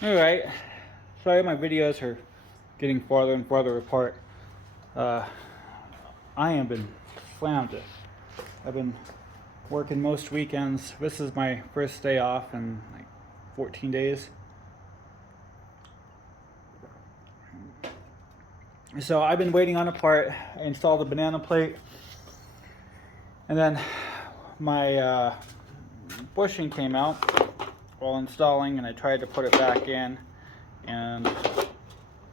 Alright, sorry my videos are getting farther and farther apart. I have been slammed. I've been working most weekends. This is my first day off in like 14 days. So I've been waiting on a part. I installed a banana plate, and then my bushing came out while installing, and I tried to put it back in, and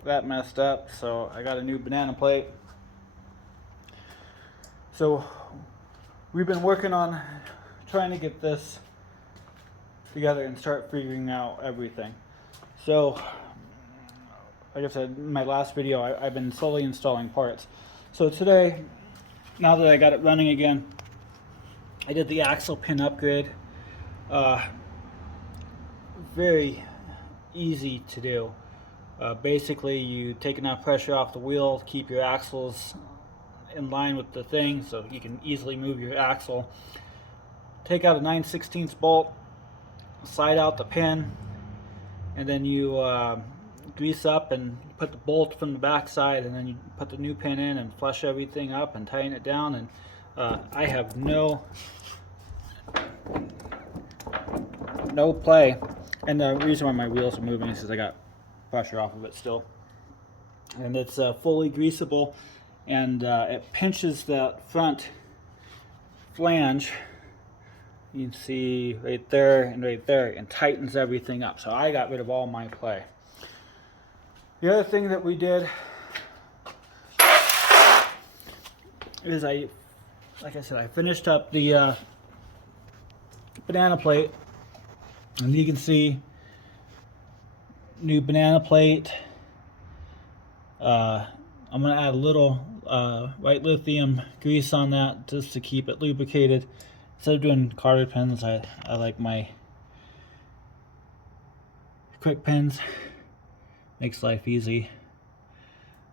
that messed up, so I got a new banana plate. So we've been working on trying to get this together and start figuring out everything. So like I said in my last video, I've been slowly installing parts. So today, now that I got it running again, I did the axle pin upgrade. Very easy to do. Basically, you take enough pressure off the wheel, keep your axles in line with the thing so you can easily move your axle. Take out a 9/16 bolt, slide out the pin, and then you grease up and put the bolt from the back side, and then you put the new pin in and flush everything up and tighten it down. And I have no play. And the reason why my wheels are moving is because I got pressure off of it still. And it's fully greasable, and it pinches that front flange. You can see right there and right there, and tightens everything up. So I got rid of all my play. The other thing that we did is like I said, I finished up the banana plate. And you can see new banana plate. I'm going to add a little white lithium grease on that just to keep it lubricated. Instead of doing cotter pins, I like my quick pins. Makes life easy.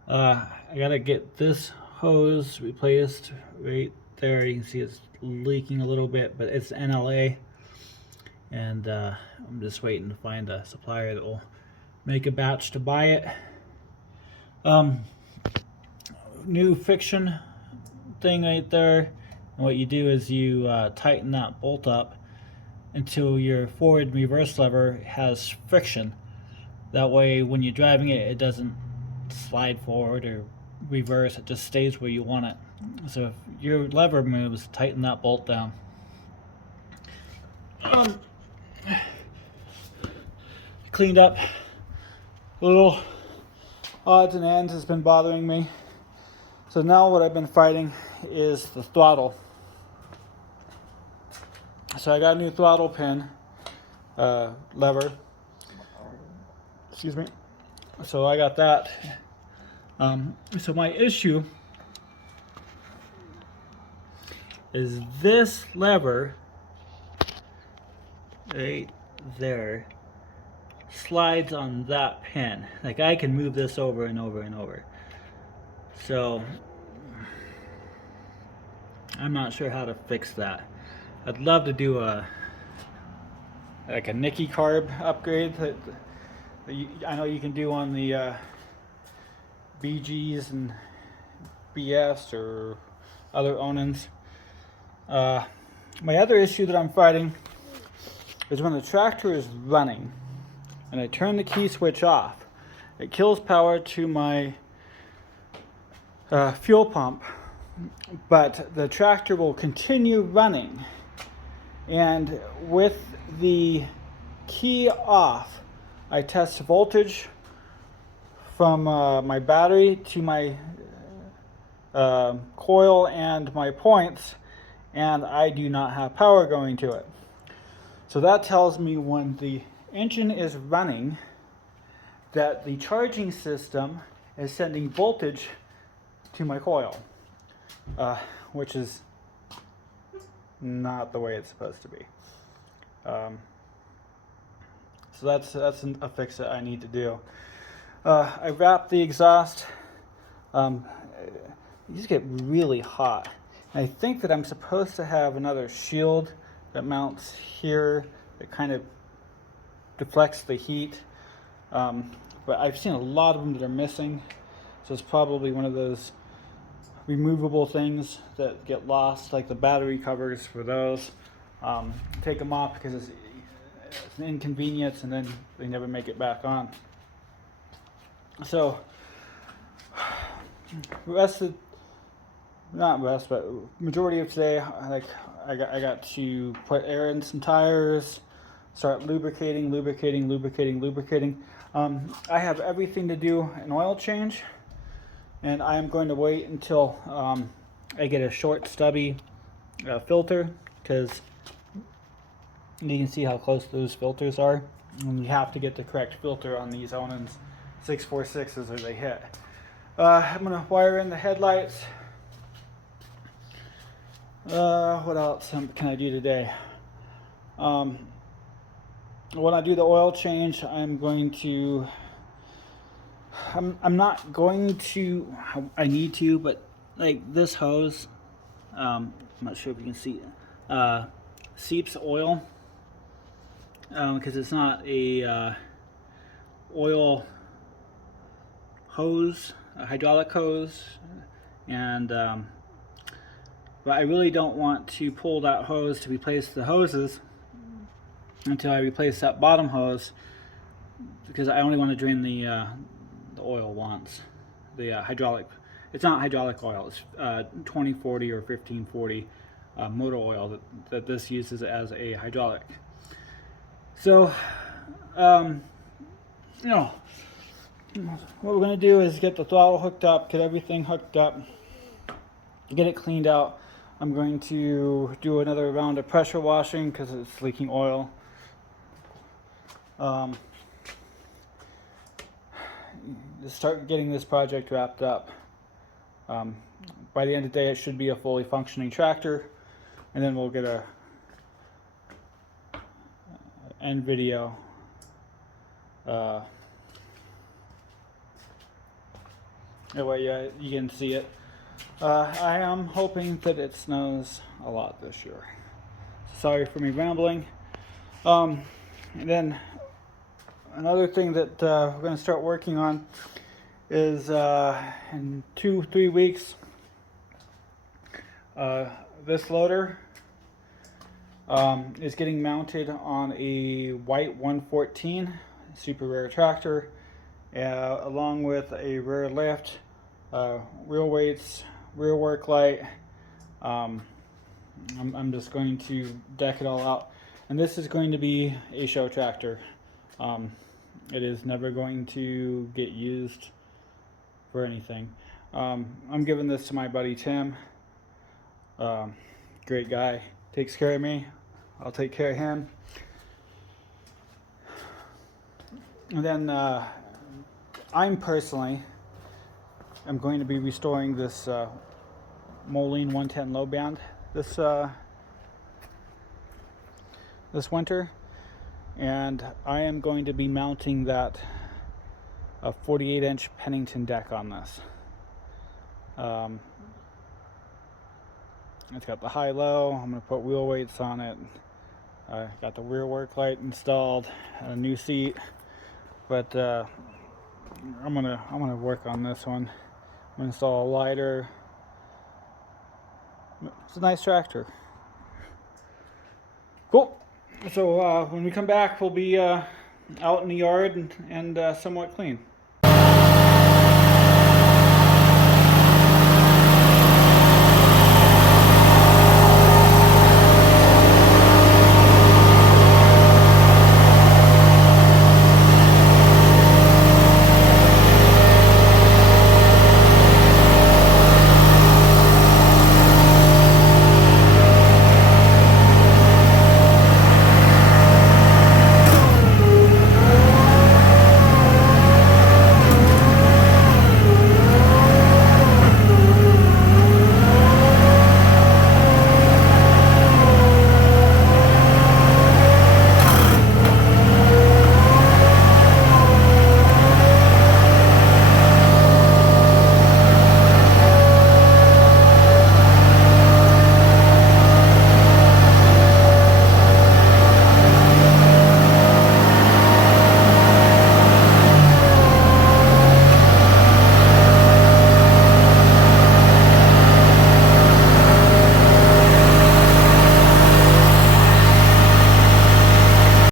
I got to get this hose replaced right there. You can see it's leaking a little bit, but it's NLA. And I'm just waiting to find a supplier that will make a batch to buy it. New friction thing right there. And what you do is you tighten that bolt up until your forward and reverse lever has friction. That way when you're driving it, it doesn't slide forward or reverse. It just stays where you want it. So if your lever moves, tighten that bolt down. Cleaned up little odds and ends has been bothering me. So now what I've been fighting is the throttle. So I got a new throttle pin lever. Excuse me. So I got that. So my issue is this lever right there slides on that pin. Like I can move this over and over and over. So I'm not sure how to fix that. I'd love to do like a Nicky carb upgrade that I know you can do on the BGs and BS or other Onins. My other issue that I'm fighting is when the tractor is running and I turn the key switch off, it kills power to my fuel pump, but the tractor will continue running. And with the key off, I test voltage from my battery to my coil and my points, and I do not have power going to it. So that tells me when the engine is running that the charging system is sending voltage to my coil, which is not the way it's supposed to be. So that's a fix that I need to do. I wrapped the exhaust. These get really hot. And I think that I'm supposed to have another shield that mounts here that kind of deflects the heat. But I've seen a lot of them that are missing, so it's probably one of those removable things that get lost, like the battery covers for those. Take them off because it's an inconvenience, and then they never make it back on. So but majority of today, like I got to put air in some tires, start lubricating. I have everything to do an oil change, and I am going to wait until I get a short stubby filter, because you can see how close those filters are, and you have to get the correct filter on these Onan's 646s or they hit. I'm going to wire in the headlights. What else can I do today? When I do the oil change, I'm not going to, I need to, but like this hose, I'm not sure if you can see it, seeps oil, because it's not a oil hose, a hydraulic hose, and but I really don't want to pull that hose to replace the hoses until I replace that bottom hose, because I only want to drain the oil once. The hydraulic, it's not hydraulic oil, it's 2040 or 1540 motor oil that this uses as a hydraulic. So, you know, what we're going to do is get the throttle hooked up, get everything hooked up, get it cleaned out. I'm going to do another round of pressure washing because it's leaking oil. Just start getting this project wrapped up. By the end of the day, it should be a fully functioning tractor, and then we'll get a end video. That way you can see it. I am hoping that it snows a lot this year. Sorry for me rambling. And then another thing that we're going to start working on is in 2-3 weeks, this loader is getting mounted on a white 114 super rare tractor, along with a rear lift, wheel weights, rear work light. I'm just going to deck it all out, and this is going to be a show tractor. It is never going to get used for anything. I'm giving this to my buddy Tim. Great guy, takes care of me, I'll take care of him. And then I'm going to be restoring this Moline 110 low band this winter, and I am going to be mounting that 48-inch Pennington deck on this. It's got the high-low. I'm going to put wheel weights on it. Got the rear work light installed, a new seat, but I'm gonna work on this one. I'm gonna install a lighter. It's a nice tractor. Cool. So when we come back, we'll be out in the yard and somewhat clean.